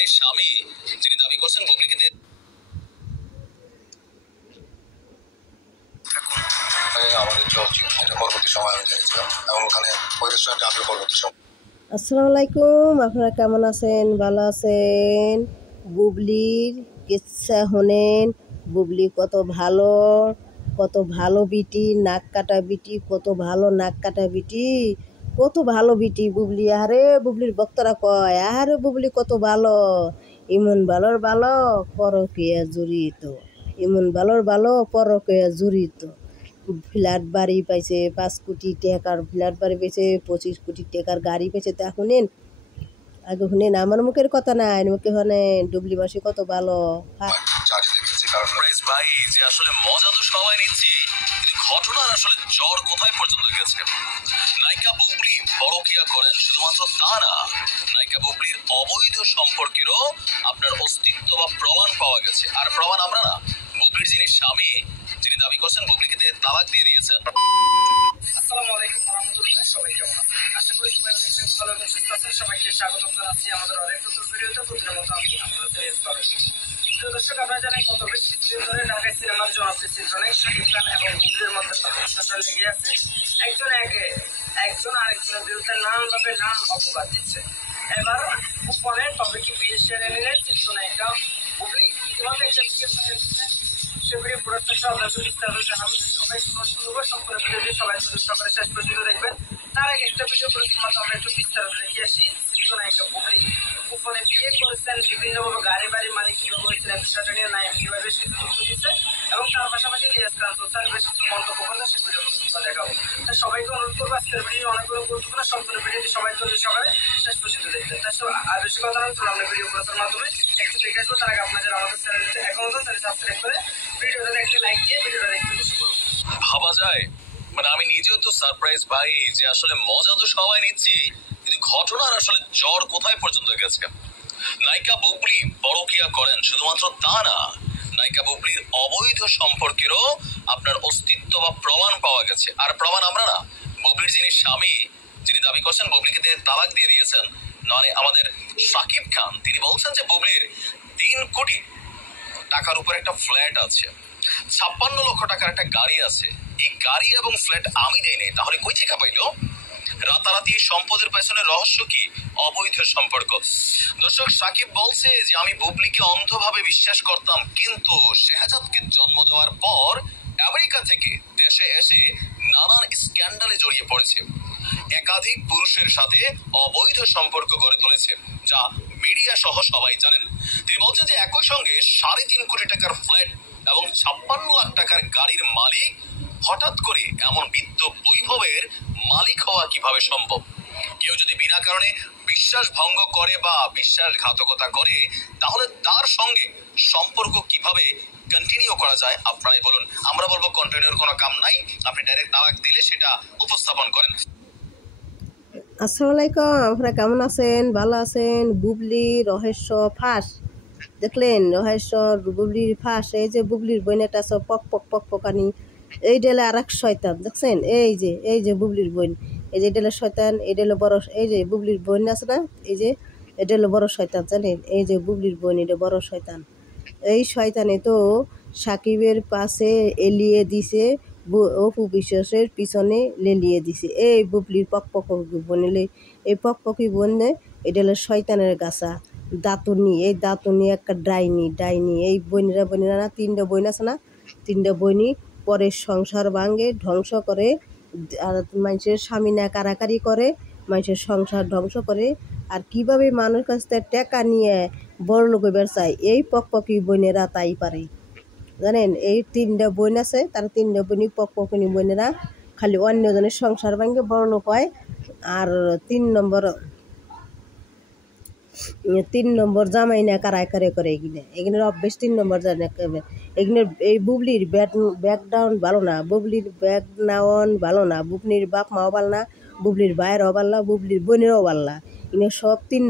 যিনি স্বামী, যিনি দাবি করছেন বুবলিকে আমাদের জব পরবর্তী সময় আমি জেনেছিলাম এবং ওখানে ওই রেস্টুরেন্টে আমি পরবর্তী সময়। আসসালামু আলাইকুম, আপনারা কেমন আছেন? ভালো আছেন? বুবলির কিচ্ছা শোনেন। বুবলি কত ভালো বিটি, নাক কাটা বিটি, কত ভালো নাক কাটা বিটি, কত ভালো বিটি বুবলি। আরে বুবলির বক্তারা কয় আরে বুবলি কত ভালো, ইমন ভালোর ভালো পরকীয়া জড়িত, ইমন ভালোর ভালো পরকীয়া জড়িত। ফ্ল্যাট বাড়ি পাইছে, 5 কোটি টাকার ফ্ল্যাট বাড়ি পেয়েছে, 25 কোটি টাকার গাড়ি পেয়েছে। তা শুনেন, আগে শুনেন, আমার মুখের কথা নাই, মুখে শোনেন ডুবলি মাসি কত ভালো। ভাই যে আসলে মজা তো সবাই নিচ্ছি, কিন্তু ঘটনার আসলে জ্বর কোথায় পর্যন্ত গেছে। নায়িকা বুবলি পরকীয়া করেন, শুধুমাত্র তা না, নায়িকা বুবলির অবৈধ সম্পর্কেরও আপনার অস্তিত্ব বা প্রমাণ পাওয়া গেছে। আর প্রমাণ আমরা না, বুবলির যিনি স্বামী, যিনি দাবি করছেন বুবলিকে তালাক দিয়ে দিয়েছেন। আসসালামু আলাইকুম ওয়া রাহমাতুল্লাহ। সবাই কেমন আছেন? আশা করি সবাই অনেক ভালো এবং সুস্থ আছেন। সবাইকে স্বাগতম জানাচ্ছি আমাদের আরেক নতুন ভিডিওতে। প্রতিদিনের মতো আমি আপনাদের প্রিয় দর্শক, আপনারা জানেন গত বেশ কিছুদিন ধরে ঢাকায় সিনেমার জনপ্রিয় চিত্রনায়ক শাকিব খান এবং বুবলির মধ্যে সংঘর্ষ লেগে আছে। একজন আরেকজনের বিরুদ্ধে নানানভাবে নানান অপবাদ দিচ্ছে। এবার উপরে তবে কি বিয়ে সেরে নিলেন চিত্রনায়িকা বুবলি। ইতিমধ্যে একটা সেগুলি পুরস্কার আপনাদের বিস্তারিত জানাবো। সবাই সম্পূর্ণ ভিডিওটি সবাই সকালে শেষ পর্যন্ত দেখবেন। তার আগে একটা ভিডিও পুরস্কার আমরা একটু বিস্তারিত দেখে আসি। চিত্রনায়িকা বুবলি উপরে বিয়ে করেছেন, বিভিন্নভাবে গাড়ি বাড়ির মালিক কিভাবে হয়েছিলেন সেটা নিয়ে নায়ক কিভাবে সে তথ্য দিচ্ছে এবং তার পাশাপাশি লিয়াজ খান স্যার বেশ কিছু মন্তব্য করলে সে ভিডিও দেখাবো। তাই সবাইকে অনুরোধ করবো আজকের ভিডিও অনেকগুলো গুরুত্বপূর্ণ, সম্পূর্ণ ভিডিওটি সবাই সকালে শেষ পর্যন্ত দেখবেন। তাই আর বেশি কথা নয়, আমরা ভিডিও পুরস্কার মাধ্যমে একটু দেখে আসবো। তার আগে আপনাদের আমাদের চ্যানেলটি এখন সাবস্ক্রাইব করে ভিডিওটাতে একটা লাইক দিয়ে ভিডিওটা দেখতে শুরু করুন। ভাবা যায়, মানে আমি নিজেও তো সারপ্রাইজ ভাই যে আসলে মজা তো সবাই নিচ্ছি, কিন্তু ঘটনার আসলে জ্বর কোথায় পর্যন্ত গেছে। নায়িকা বুবলি পরকীয়া করেন, শুধুমাত্র তা না, নায়িকা বুবলির অবৈধ সম্পর্কেরও আপনার অস্তিত্ব বা প্রমাণ পাওয়া গেছে। আর প্রমাণ আমরা না, বুবলির যিনি স্বামী, যিনি দাবি করছেন বুবলিকে তালাক দিয়ে দিয়েছেন, মানে আমাদের শাকিব খান, তিনি বলছেন যে বুবলির 3 কোটি টাকার উপর একটা ফ্ল্যাট আছে, 56 লক্ষ টাকার একটা গাড়ি আছে। এই গাড়ি এবং ফ্ল্যাট আমি দেই নাই, তাহলে কই থেকে পাইলো? রাতারাতি সম্পদের পেছনে রহস্য কি? অবৈধ সম্পর্ক। দর্শক, সাকিব বলছে যে আমি বুবলিকে অন্ধভাবে বিশ্বাস করতাম, কিন্তু শেহজাদকে জন্ম দেওয়ার পর আমেরিকা থেকে দেশে এসে নানান স্ক্যান্ডালে জড়িয়ে পড়েছে, একাধিক পুরুষের সাথে অবৈধ সম্পর্ক গড়ে তুলেছে, যা মিডিয়া সহ সবাই জানেন। তিনি বলছেন যে একই সঙ্গে 3.5 কোটি টাকার ফ্ল্যাট এবং 56 লাখ টাকার গাড়ির মালিক, হঠাৎ করে এমন বিত্ত বৈভবের মালিক হওয়া কিভাবে সম্ভব? কেউ যদি বিনা কারণে বিশ্বাস ভঙ্গ করে বা বিশ্বাসঘাতকতা করে, তাহলে তার সঙ্গে সম্পর্ক কিভাবে কন্টিনিউ করা যায়? আপনারাই বলুন। আমরা বলবো কন্টিনিউর কোনো কাম নাই, আপনি ডাইরেক্ট তালাক দিলে সেটা উপস্থাপন করেন। আসসালামু আলাইকুম, আপনারা কেমন আছেন? ভালো আছেন? বুবলি রহস্য ফাঁস দেখলেন? রহস্য বুবলির ফাঁস। এই যে বুবলির বইনেটা সব পক পক পক পকানি, এই ডেলে আর এক শয়তান দেখছেন? এই যে বুবলির বোন, এই যে ডেলে শয়তান, এই ডেলে বড়, এই যে বুবলির বোন আছে না, এই যে এটা হলো বড় শয়তান, জানেন? এই যে বুবলির বোন, এটা বড় শয়তান। এই শয়তানে তো সাকিবের পাশে এলিয়ে দিছে, অপু বিশ্বাসের পিছনে লেলিয়ে দিছে। এই বুবলির পকপকি বনলে, এই পকপকি বনলে এটা হলো শয়তানের গাছা, দাঁতনি। এই দাঁতনি একটা ডাইনি। এই বোনেরা না, 3টা বোন আছে না, 3টা বোনই পরের সংসার ভাঙে, ধ্বংস করে, আর মানুষের স্বামী না কারাকারি করে, মানুষের সংসার ধ্বংস করে। আর কিভাবে মানুষের কাছ থেকে টাকা নিয়ে বড় লোক ব্যবসায়, এই পকপকি বোনেরা তাই পারে, জানেন? এই 3টা বোন আছে, তার 3টা বোনই পকপকিনী বোনেরা খালি অন্যজনের সংসার ভাঙে বড় লোক হয়। আর 3 নম্বর জামাই না কারাকারি করে। এগুলোর অভ্যেস 3 নম্বর জানে। এগুলোর এই বুবলির ব্যাকগ্রাউন্ড ভালো না, বুবলির ব্যাকগ্রাউন্ড ভালো না, বুবলির বাপ মাও ভালো না, বুবলির ভাইয়েরও ভালো না, বুবলির বোনেরও ভালো না। এগুলো সব 3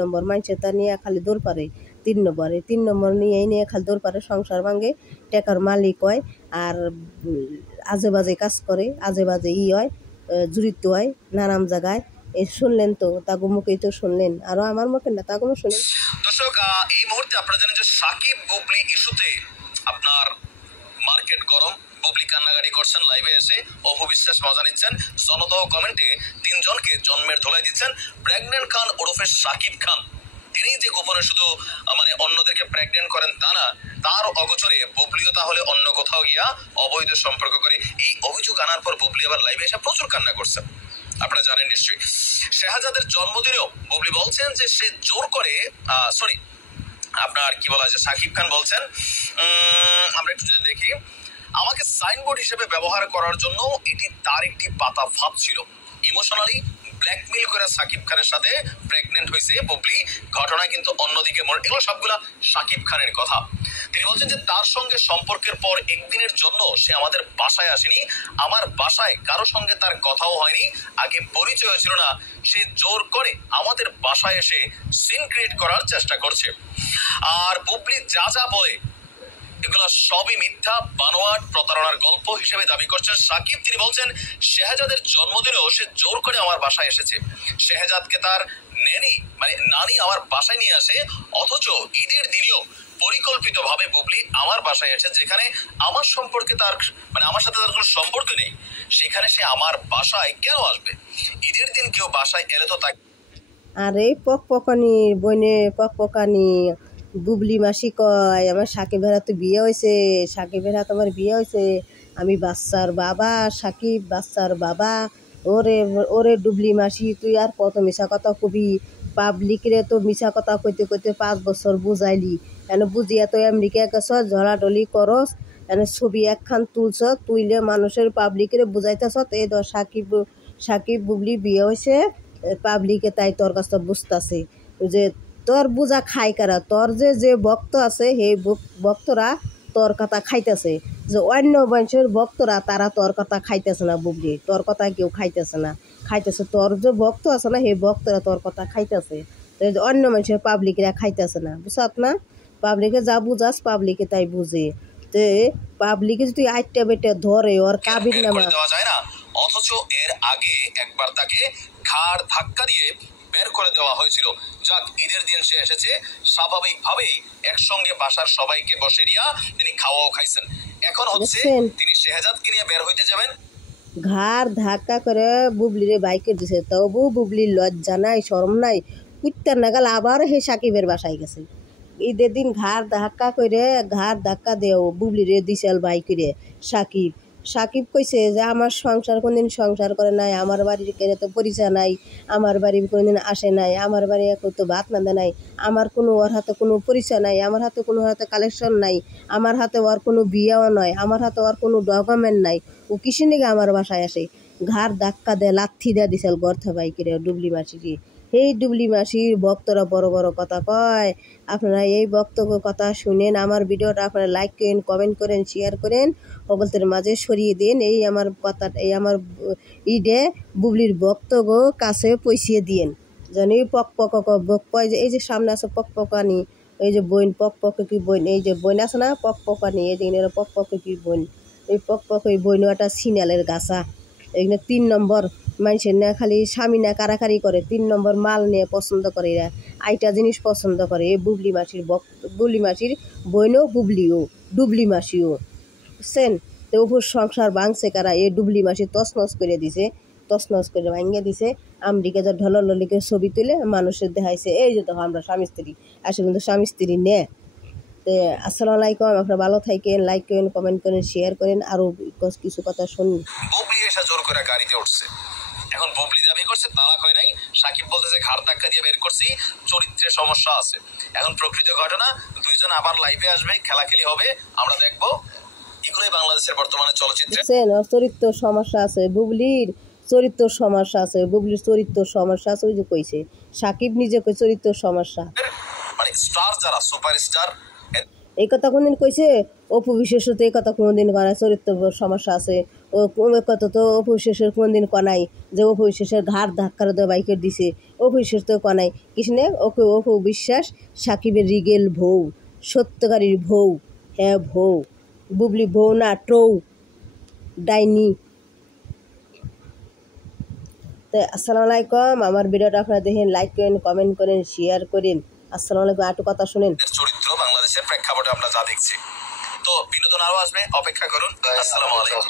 নম্বর মানুষের তা নিয়ে খালি দৌড় পারে। 3 নম্বর, এই 3 নম্বর নিয়ে খালি দৌড় পারে, সংসার ভাঙে, টাকার মালিক হয়, আর আজে বাজে কাজ করে, আজে বাজে হয়, জড়িত হয় নানান জায়গায়। এই শুনলেন তো, তাগো মুখেই তো শুনলেন, আরো আমার মুখে না, তাগো শুনলেন। দর্শক, এই মুহূর্তে আপনারা জানেন যে সাকিব বুবলি ইস্যুতে আপনার মার্কেট গরম। বুবলি কান্নাকাটি করছেন লাইভে এসে, অপু বিশ্বাস মজা নিচ্ছেন, জনতাও কমেন্টে 3 জনকে জন্মের ধোলাই দিচ্ছেন। প্রেগনেন্ট খান ওরফে সাকিব খান, তিনি যে গোপনে শুধু মানে অন্যদেরকে প্রেগনেন্ট করেন তা না, তার অগোচরে বুবলিও তাহলে অন্য কোথাও গিয়া অবৈধ সম্পর্ক করে। এই অভিযোগ আনার পর বুবলি আবার লাইভে এসে প্রচুর কান্না করছেন, আপনারা জানেন নিশ্চয়ই। শেহজাদের জন্মদিনেও বুবলি বলছেন যে সে জোর করে সরি আপনার কি বলা যায়, সাকিব খান বলছেন, আমরা একটু যদি দেখি, আমাকে সাইনবোর্ড হিসেবে ব্যবহার করার জন্য এটি তার একটি পাতা ফাঁদ ছিল। ইমোশনালি ব্ল্যাকমেইল করে সাকিব খানের সাথে প্রেগনেন্ট হয়েছে বুবলি। ঘটনা কিন্তু অন্যদিকে এগুলো সবগুলা সাকিব খানের কথা। তিনি বলছেন যে তার সঙ্গে সম্পর্কের পর একদিনের জন্য সে আমাদের বাসায় আসেনি, আমার বাসায় কারো সঙ্গে তার কথাও হয়নি, আগে পরিচয় ছিল না, সে জোর করে আমাদের বাসায় এসে সিন ক্রিয়েট করার চেষ্টা করছে। আর বুবলি যা যা বলে এগুলো সবই মিথ্যা, বানোয়াট, প্রতারণার গল্প হিসেবে দাবি করছেন সাকিব। তিনি বলছেন শেহজাদের জন্মদিনেও সে জোর করে আমার বাসায় এসেছে। শেহজাদকে তার নানি আমার বাসায় নিয়ে আসে, অথচ ঈদের দিনেও পরিকল্পিতভাবে বুবলি আমার বাসায় এসে, যেখানে আমার সম্পর্কে তার আমার সাথে তার কোনো সম্পর্ক নেই, সেখানে সে আমার বাসায় কেন আসবে? ঈদের দিন কেউ বাসায় এলে তো তাকে। আরে পকপকানি বইনে পকপকানি বুবলি মাসি কয় আমার সাকিবের হাতে বিয়ে হয়েছে, সাকিবের হাতে আমার বিয়ে হয়েছে, আমি বাচ্চার বাবা, সাকিব বাচ্চার বাবা। ওরে ওরে ডুবলি মাসি, তুই আর কত মিশা কথা কবি? পাবলিকরে তো মিশা কথা কইতে কইতে 5 বছর বুঝাইলি, এনে বুঝিয়া তো আমেরিকা গেছ, ঝলাঢলি করস, এনে ছবি একখান তুলছ, তুইলে মানুষের পাবলিকরে বুঝাইতেছ এই ধর সাকিব বুবলি বিয়ে হয়েছে, পাবলিকে তাই তোর কাছে বুঝতেছে যে তোর বুঝা খাই কারা, তোর যে ভক্ত আছে সেই ভক্তরা তোর কথা খাইতেছে, যে অন্য বংশের ভক্তরা তারা তোর কথা খাইতেছে না, বুবলি তোর কথা কেউ খাইতেছে না, খাইতেছে তোর যে ভক্ত আছে না সেই ভক্তরা তোর কথা খাইতেছে, অন্য মানুষের পাবলিকরা খাইতেছে না, বুঝত না? পাবলিকে যা বুঝাস পাবলিকে তাই বুঝে, তে পাবলিকে যদি আইটা বেটে ধরে ওর কাবির নামা যায় না, অথচ এর আগে একবার তাকে ঘাড় ধাক্কা দিয়ে বের করে দেওয়া হয়েছিল। যাক, ঈদের দিন সে এসেছে, স্বাভাবিকভাবেই একসঙ্গে বাসার সবাইকে বসে নিয়ে তিনি খাওয়াও খাইছেন। এখন হচ্ছে তিনি শেহজাদকে নিয়ে বের হইতে যাবেন, ঘাড় ধাক্কা করে বুবলিরে বাইকে দিছে, তবু বুবলির লজ্জা নাই, শরম নাই, কুত্তার নাগাল আবার হে সাকিবের বাসায় গেছে। ঈদের দিন ঘাড় ধাক্কা দেও বুবলিরে দিছিল বাইকে সাকিব কইছে যে আমার সংসার কোনদিন সংসার করে নাই, আমার বাড়ির কেড়ে তো পরিচয় নাই, আমার বাড়ি কোনোদিন আসে নাই, আমার বাড়ি এখন তো ভাত নান্দে নাই, আমার কোনো ওর হাতে কোনো পরিচয় নাই, আমার হাতে কোনো হাতে কালেকশন নাই, আমার হাতে ওর কোনো বিয়েও নয়, আমার হাতে ওর কোনো ডকুমেন্ট নাই, ও কিসের নিগে আমার বাসায় আসে? ঘাড় ধাক্কা দেয়, লাথি দেয়া দিছিল গর্থা বাইকেরে ডুবলি মাসিকে। এই ডুবলি মাসির ভক্তরা বড় বড় কথা কয়। আপনারা এই বক্তব্য কথা শুনেন, আমার ভিডিওটা আপনারা লাইক করেন, কমেন্ট করেন, শেয়ার করেন, সকলের মাঝে ছড়িয়ে দিন। এই আমার কথা, এই আমার ঈদে বুবলির বক্তব্য কাছে পৌঁছিয়ে দিন, যেন এই পক এই যে সামনে আছে পকপকানি, এই যে বইন পকপকি বইন, এই যে বইন আছে না পকপকানি, এই যে পকপকি বইন, এই পকপকি বইন একটা সিনালের গাছা, এখানে 3 নম্বর মানুষের না খালি স্বামী না কারাকারি করে, 3 নম্বর মাল নিয়ে পছন্দ করে, এরা আইটা জিনিস পছন্দ করে। এই বুবলি মাসির বইনও ডুবলি মাসিও, বুঝছেন? তো ওপর সংসার ভাঙছে কারা? এই ডুবলি মাসি তছনছ করে দিছে, তছনছ করে ভাঙিয়ে দিছে। আমেরিকা যা ঢললিকে ছবি তুলে মানুষের দেখাইছে, এই যে দেখো আমরা স্বামী স্ত্রী, আসলে কিন্তু স্বামী স্ত্রী নে। তো আসসালামু আলাইকুম, আপনারা ভালো থাকেন, লাইক করেন, কমেন্ট করেন, শেয়ার করেন, আরও কিছু কথা শুনুন। বুবলি এসে জোর করে গাড়িতে উঠছে, এখন বুবলি দাবি করছে তালাক হয় নাই, সাকিব বলতেছে ঘাড় ধাক্কা দিয়ে বের করছি, চরিত্রে সমস্যা আছে। এখন প্রকৃত ঘটনা, দুইজন আবার লাইভে আসবে, খেলাখেলি হবে, আমরা দেখবো। এগুলোই বাংলাদেশের বর্তমানে চলচ্চিত্রে চরিত্র সমস্যা আছে, বুবলির চরিত্র সমস্যা আছে, বুবলির চরিত্র সমস্যা আছে, ওই যে কইছে সাকিব নিজে কই চরিত্র সমস্যা, স্টার যারা সুপারস্টার, এই কথা কোনদিন কইছে? অপু বিশেষত এই কথা কোনোদিন কনায় চরিত্র সমস্যা আছে, ও কথা তো অপু বিশেষের কোনদিন কনাই যে অপু বিশেষের ঘাড় ধাক্কার দেওয়া বাইকের দিছে, অপু বিশেষ তো কনাই কিসনে। অপু বিশ্বাস সাকিবের রিগেল ভৌ, সত্যকারীর ভৌ, হ্যাঁ ভৌ, বুবলি ভৌ না টৌ, ডাইনি। তো আসসালামু আলাইকুম, আমার ভিডিওটা আপনারা দেখেন, লাইক করেন, কমেন্ট করেন, শেয়ার করেন। আসসালামু আলাইকুম। একটু কথা শুনেন। চরিত্র বাংলাদেশের প্রেক্ষাপটে আমরা যা দেখছি, তো বিনোদন আরো আসবে, অপেক্ষা করুন। আসসালামু আলাইকুম।